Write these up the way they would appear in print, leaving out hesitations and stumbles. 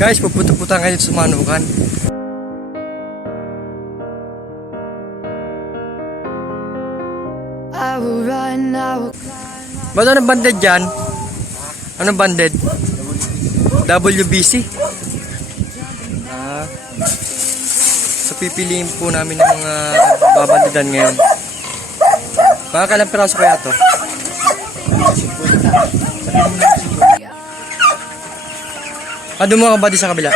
Guys, pupunta ngayon sa Manukan. Ba't anong banded dyan? Anong banded? WBC? So pipiliin po namin ng mga babandidan ngayon. Mga kalang piraso kaya to? Doon mo ka ba di sa kabila?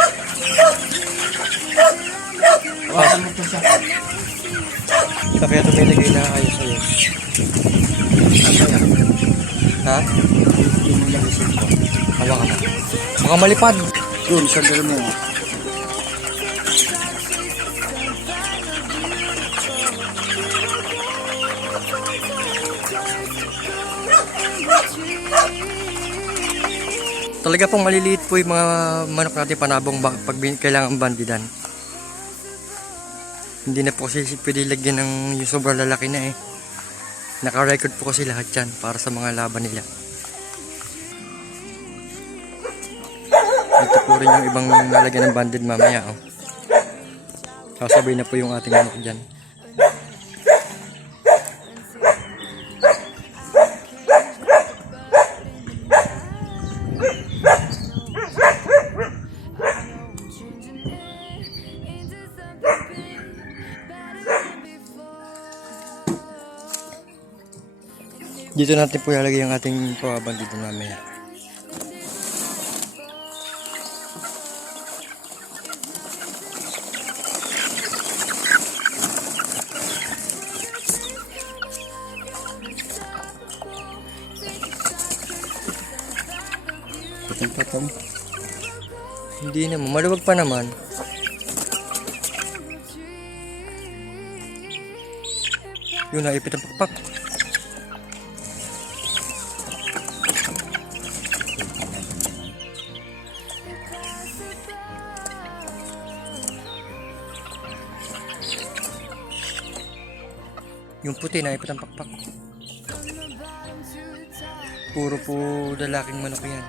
Sa kaya ito may lagay na ayos sa'yo. Ha? Hawa ka na. Baka malipad. Doon, sa dala mo. Talaga pong maliliit po yung mga manok natin panabong pag kailangan bandidan. Hindi na po kasi pwede lagyan ng yung sobrang lalaki na eh. Naka-record po kasi lahat yan para sa mga laban nila. Ito po rin yung ibang lalagyan ng banded mamaya. Oh. Sasabay na po yung ating manok dyan. Dito natin po ilalagay yung ating pabandid na mamaya. Patong-patong. Hindi naman, maluwag pa naman. Yun, naipit ang pakpak. Yung puti na ipit ang pakpak. Puro po lalaking manok yan.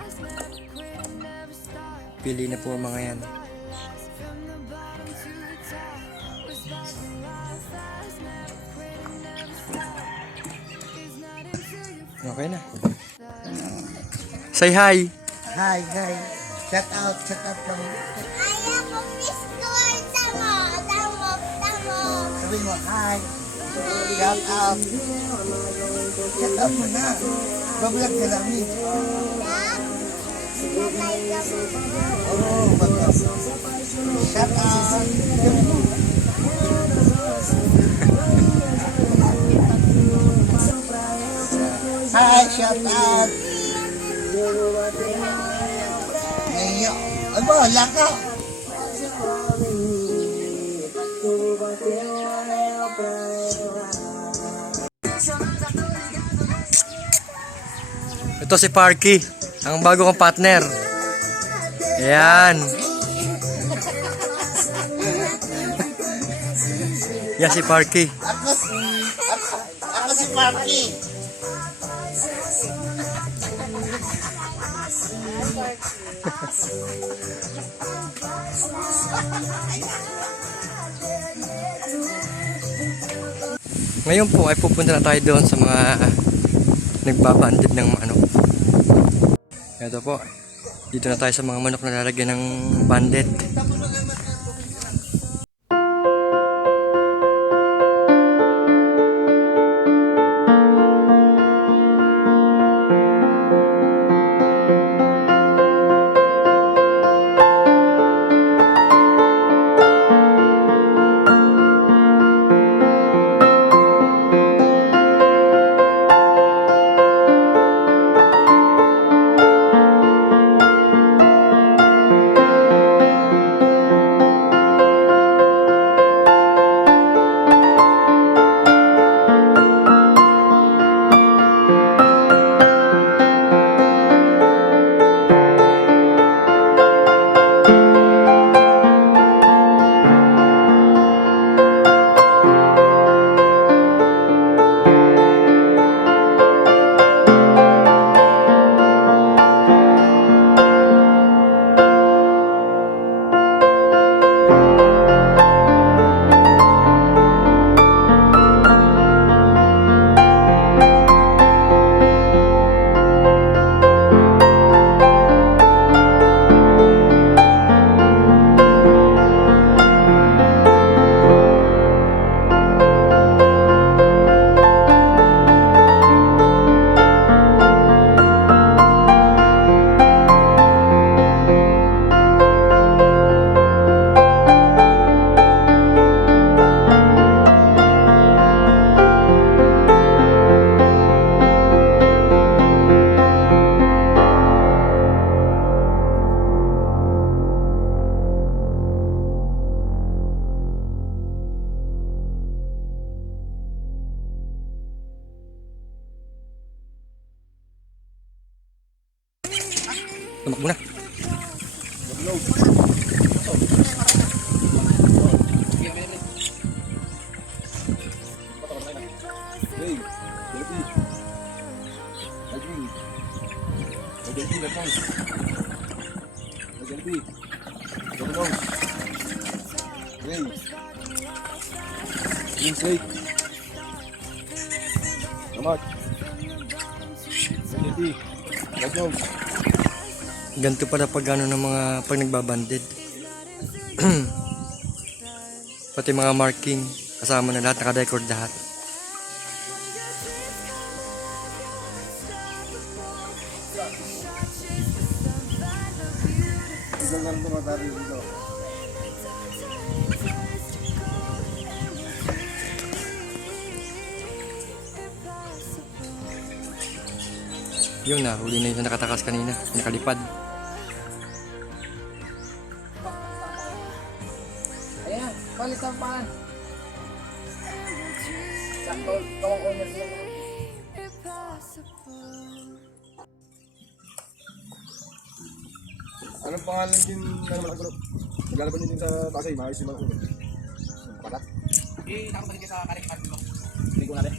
Pili na po ang mga yan. Okay na. Say hi. Hi, hi. Shout out kami. Ayaw ko pistol. Tamo. Sabi mo, hi. Shout out. Shout out mo na. Bablog ka namin. Oh, bablog. Shout out. Hi, shout out. Ngayon. Ano, laka. Ito si Parky, ang bago kong partner. Ayan. Yan si Parky. Ako si Parky. Ngayon po ay pupunta na tayo doon sa mga nagbabanded ng manok. Ito po, dito na tayo sa mga manok na lalagyan ng banded. Tumakbo na. Hey, Jelly. Lagi. Jelly, let's go. Jelly. Go. Hey. Green snake. Come on. Jelly. Let's go. Ganito pala pag ano ng mga pag nagbabanded. Pati mga marking kasama na lahat, naka-record lahat. Isang lang tumatari dito. Yung nahuli na yung nakatakas kanina, nakalipad. Ayan, balik ang paan. Sakto, kawang owner sila. Anong pangalan din na naman ang grupo? Naglalaban din sa Pasay, maayos yung mga ulo. Patat? Nakabalik ka sa karing mo. Hindi ko natin.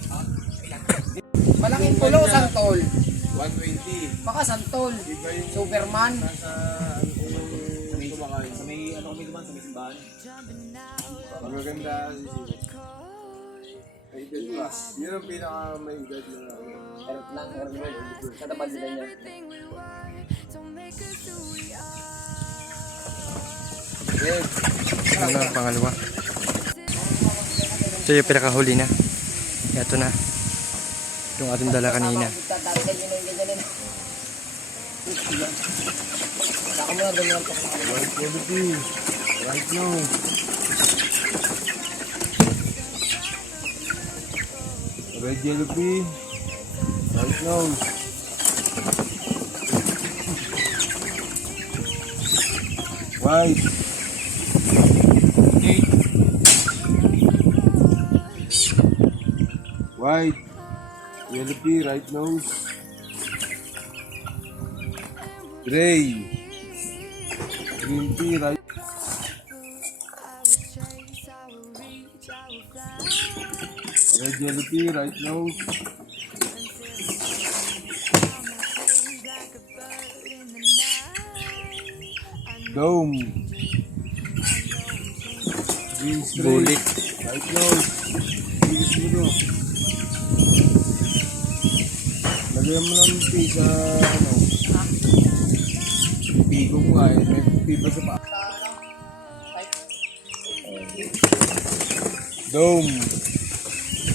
Malaking pulo, santol. 120. Baka santol. Iba yung Superman. nasa ano yung kumakain. Sa may ano kami naman, sa may simbahan. Magaganda. May edad plus. Yun ang pinaka may edad na Erot lang, kada bandila niya. red. Ano na ang pangalawa? Ito yung pinakahuli na. Ito na. Yung ating dala kanina. Tatarigan yun yung ganyan. Saka mo na ganyan pa. White quality. Right now. Red yellow pea. Right nose. White. White. Yellow pea, right nose. Gray. Green pea, right. Red yellow pea, right nose. Dome. Green straight, Bulik. right nose. Bilis mo to. Lagyan mo ng pea sa ano. Pigo mo nga eh. May pea pa sa paa. Dome.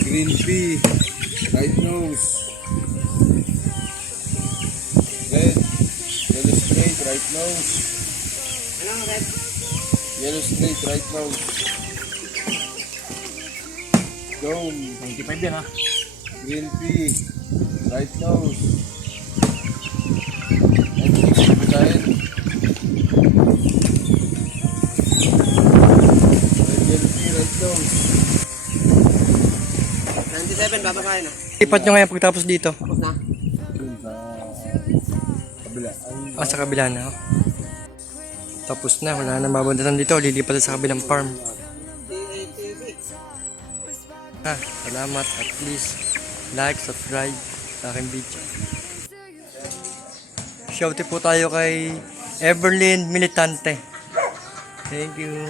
Green pea. Right nose. Red. Yellow straight, right nose. Anong red? Yellow straight, right nose. Dome. 95 yan ha. Green pea. Right nose. And mix mo tayo. Red yellow pea, right nose. 97, bababae na. Ipat nyo ngayon pagtapos dito. Tapos na. Dun sa kabila. Ay, Sa kabila na. Oh. Tapos na, wala na mabundutan dito. Lilipat na sa kabilang farm. Salamat at please like, subscribe sa aking video. Shoutout po tayo kay Everlyn Militante. Thank you.